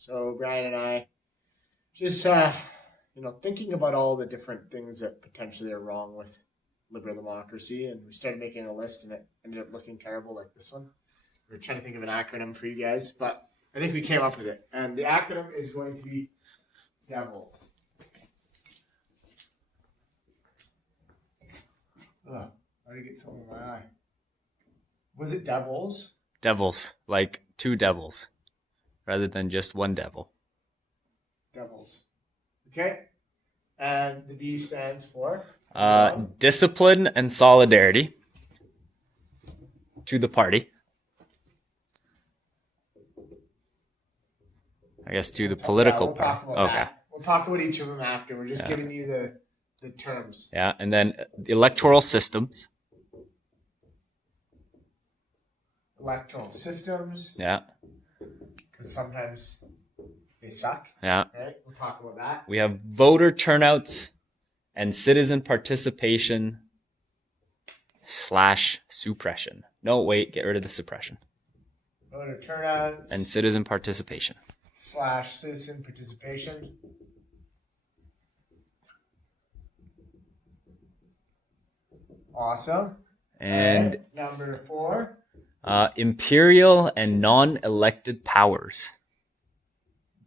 So Brian and I just thinking about all the different things that potentially are wrong with liberal democracy, and we started making a list, and it ended up looking terrible, like this one. We were trying to think of an acronym for you guys, but I think we came up with it, and the acronym is going to be DEVILS. Ugh, I already get something in my eye. Was it devils? Devils, like two devils, rather than just one devil. Devils. Okay. And the D stands for? Discipline and solidarity to the party. I guess to the political we'll party. Talk about that. We'll talk about each of them after. We're just giving you the terms. Yeah, and then the electoral systems. Electoral systems. Yeah. Because sometimes they suck. Yeah. Right? We'll talk about that. We have voter turnouts and citizen participation / suppression. No, wait, get rid of the suppression. Voter turnouts. And citizen participation. / citizen participation. Awesome. And right. Number 4. Imperial and non-elected powers.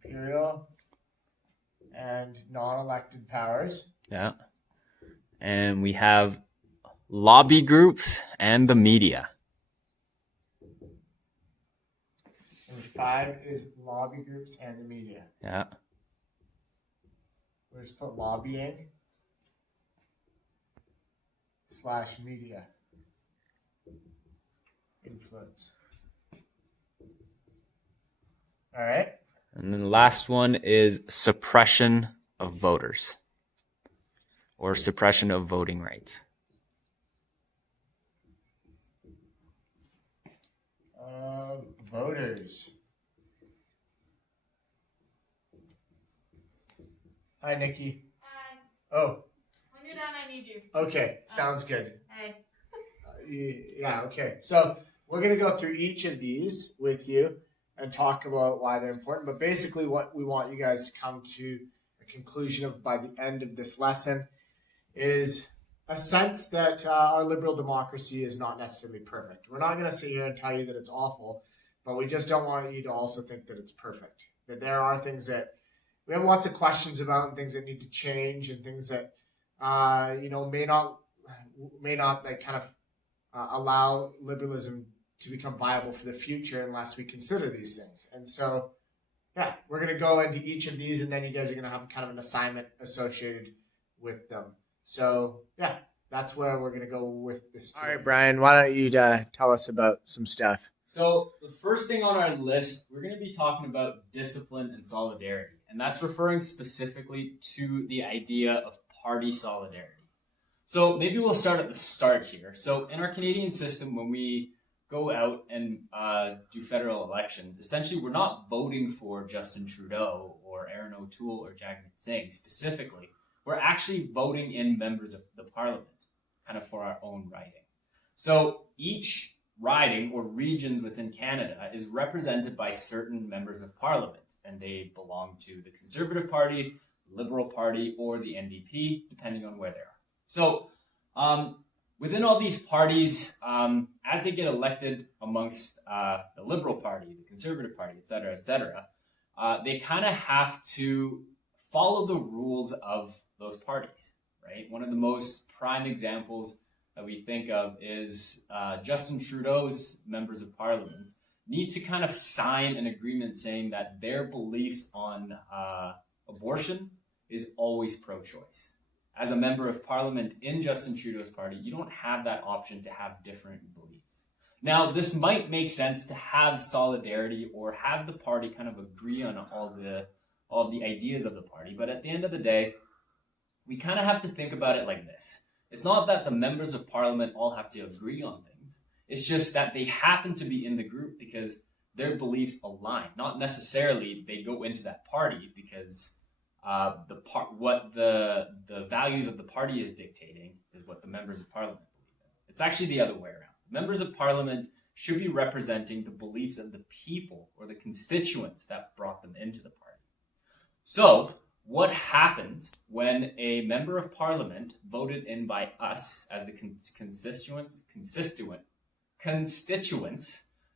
Imperial and non-elected powers. Yeah. And we have lobby groups and the media. Number 5 is lobby groups and the media. Yeah. We'll just put lobbying / media influence. All right. And then the last one is suppression of voters or suppression of voting rights. Voters. Hi, Nikki. Hi. Oh. When you're done, I need you. Okay, sounds good. Hey. Yeah, okay. So we're going to go through each of these with you and talk about why they're important. But basically what we want you guys to come to a conclusion of by the end of this lesson is a sense that our liberal democracy is not necessarily perfect. We're not going to sit here and tell you that it's awful, but we just don't want you to also think that it's perfect. That there are things that we have lots of questions about and things that need to change and things that, may not like kind of allow liberalism to become viable for the future unless we consider these things. And so, yeah, we're going to go into each of these, and then you guys are going to have kind of an assignment associated with them. So, yeah, that's where we're going to go with this today. All right, Brian, why don't you tell us about some stuff? So the first thing on our list, we're going to be talking about discipline and solidarity. And that's referring specifically to the idea of party solidarity. So maybe we'll start at the start here. So in our Canadian system, when we go out and do federal elections, essentially we're not voting for Justin Trudeau or Aaron O'Toole or Jagmeet Singh specifically. We're actually voting in members of the parliament, kind of for our own riding. So each riding or regions within Canada is represented by certain members of parliament, and they belong to the Conservative Party, Liberal Party, or the NDP, depending on where they are. So within all these parties, as they get elected amongst the Liberal Party, the Conservative Party, et cetera, they kind of have to follow the rules of those parties, right? One of the most prime examples that we think of is Justin Trudeau's members of parliament need to kind of sign an agreement saying that their beliefs on abortion is always pro-choice. As a member of parliament in Justin Trudeau's party, you don't have that option to have different beliefs. Now, this might make sense to have solidarity or have the party kind of agree on all the ideas of the party, but at the end of the day, we kind of have to think about it like this. It's not that the members of parliament all have to agree on things. It's just that they happen to be in the group because their beliefs align. Not necessarily they go into that party because what the values of the party is dictating is what the members of parliament believe in. It's actually the other way around. Members of parliament should be representing the beliefs of the people or the constituents that brought them into the party. So, what happens when a member of parliament voted in by us as the constituents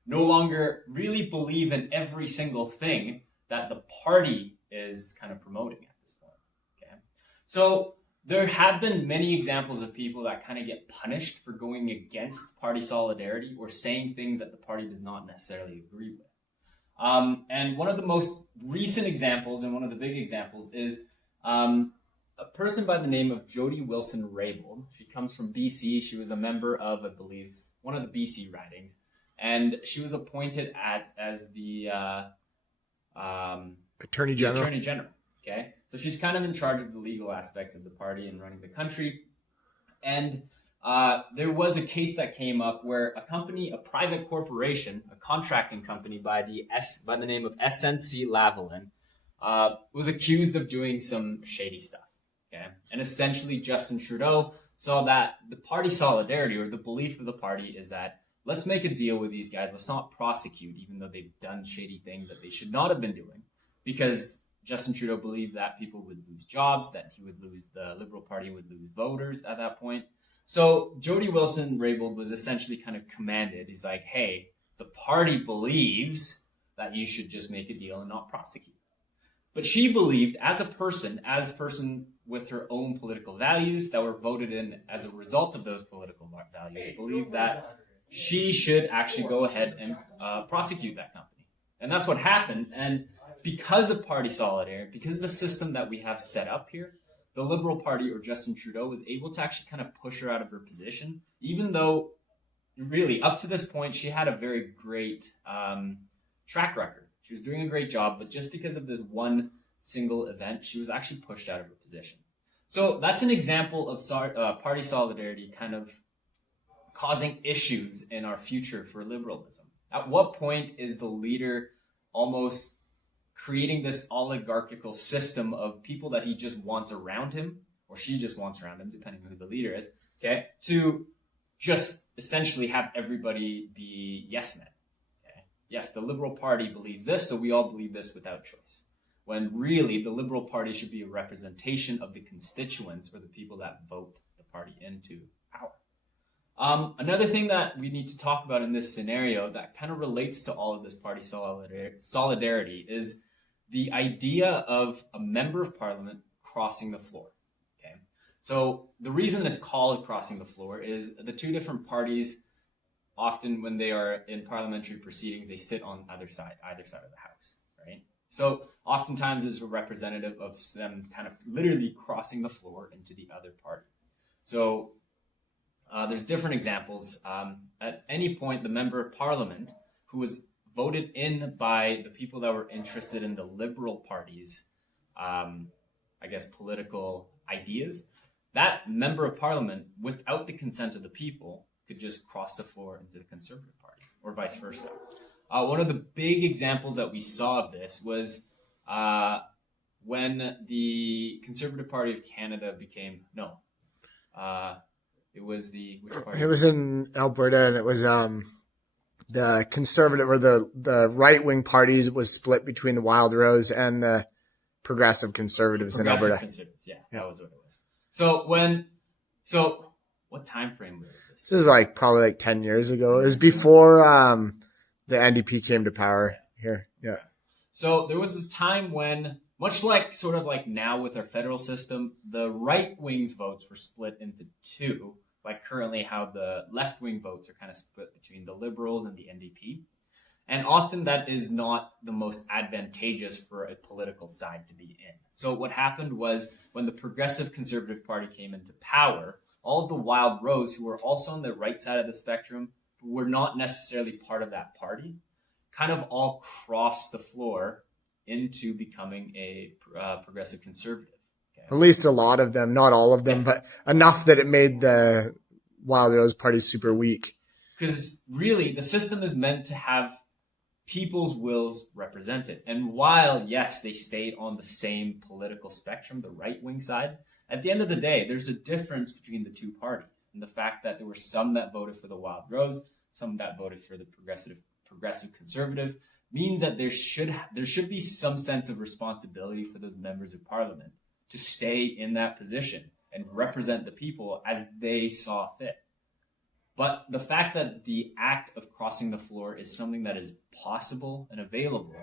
no longer really believe in every single thing that the party is kind of promoting at this point? Okay, so there have been many examples of people that kind of get punished for going against party solidarity or saying things that the party does not necessarily agree with. And one of the most recent examples, and one of the big examples, is a person by the name of Jody Wilson-Raybould. She comes from BC. She was a member of, I believe, one of the BC ridings, and she was appointed as the Attorney General. Attorney General. Okay, so she's kind of in charge of the legal aspects of the party and running the country. And there was a case that came up where a private corporation, a contracting company by the name of SNC Lavalin, was accused of doing some shady stuff. Okay, and essentially Justin Trudeau saw that the party solidarity, or the belief of the party, is that let's make a deal with these guys. Let's not prosecute, even though they've done shady things that they should not have been doing, because Justin Trudeau believed that people would lose jobs, that the Liberal Party would lose voters at that point. So Jody Wilson-Raybould was essentially kind of commanded. He's like, hey, the party believes that you should just make a deal and not prosecute. But she believed, as a person with her own political values that were voted in as a result of those political values, believed that she should actually go ahead and prosecute that company. And that's what happened. And because of party solidarity, because of the system that we have set up here, the Liberal Party, or Justin Trudeau, was able to actually kind of push her out of her position, even though really up to this point she had a very great track record. She was doing a great job, but just because of this one single event, she was actually pushed out of her position. So that's an example of party solidarity kind of causing issues in our future for liberalism. At what point is the leader almost creating this oligarchical system of people that he just wants around him, or she just wants around him, depending on who the leader is, okay, to just essentially have everybody be yes men? Okay? Yes, the Liberal Party believes this, so we all believe this without choice. When really the Liberal Party should be a representation of the constituents, or the people that vote the party into power. Another thing that we need to talk about in this scenario that kind of relates to all of this party solidarity is the idea of a member of parliament crossing the floor. Okay, so the reason it's called crossing the floor is the two different parties, often when they are in parliamentary proceedings, they sit on either side of the house, right? So oftentimes it's a representative of them kind of literally crossing the floor into the other party. So there's different examples. At any point, the member of parliament who was voted in by the people that were interested in the Liberal Party's, political ideas, that member of parliament, without the consent of the people, could just cross the floor into the Conservative Party, or vice versa. One of the big examples that we saw of this was when the Conservative Party of Canada it was which party? It was in Alberta, and it was the Conservative, or the right-wing parties was split between the Wild Rose and the Progressive Conservatives in Alberta. Conservatives, yeah, that was what it was. So what time frame was this? This is probably 10 years ago. It was before the NDP came to power here. Yeah. So there was a time when, much like now with our federal system, the right wing's votes were split into two, like currently how the left wing votes are kind of split between the Liberals and the NDP. And often that is not the most advantageous for a political side to be in. So what happened was, when the Progressive Conservative Party came into power, all of the Wild Rose, who were also on the right side of the spectrum, but were not necessarily part of that party, kind of all crossed the floor into becoming a progressive conservative. Okay. At least a lot of them, not all of them, but enough that it made the Wild Rose Party super weak. Because really, the system is meant to have people's wills represented. And while, yes, they stayed on the same political spectrum, the right-wing side, at the end of the day, there's a difference between the two parties. And the fact that there were some that voted for the Wild Rose, some that voted for the progressive conservative, means that there should be some sense of responsibility for those members of parliament to stay in that position and represent the people as they saw fit. But the fact that the act of crossing the floor is something that is possible and available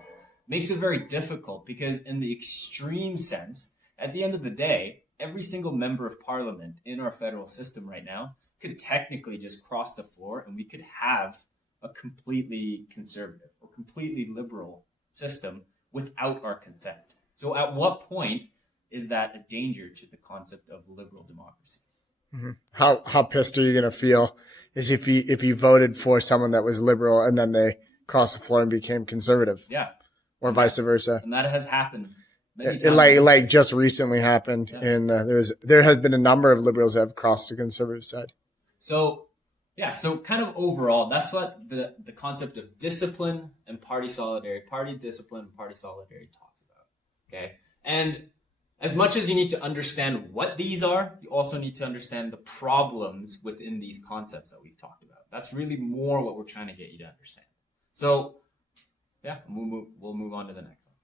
makes it very difficult, because in the extreme sense, at the end of the day, every single member of parliament in our federal system right now could technically just cross the floor and we could have a completely conservative or completely liberal system without our consent. So at what point is that a danger to the concept of liberal democracy? Mm-hmm. How pissed are you gonna feel is if you voted for someone that was liberal and then they crossed the floor and became conservative? Yeah. Or vice versa. And that has happened many It times. like just recently happened. Yeah. And there has been a number of liberals that have crossed the conservative side. So kind of overall, that's what the concept of discipline and party solidarity, party discipline and party solidarity talks about. Okay. And as much as you need to understand what these are, you also need to understand the problems within these concepts that we've talked about. That's really more what we're trying to get you to understand. So, yeah, we'll move on to the next one.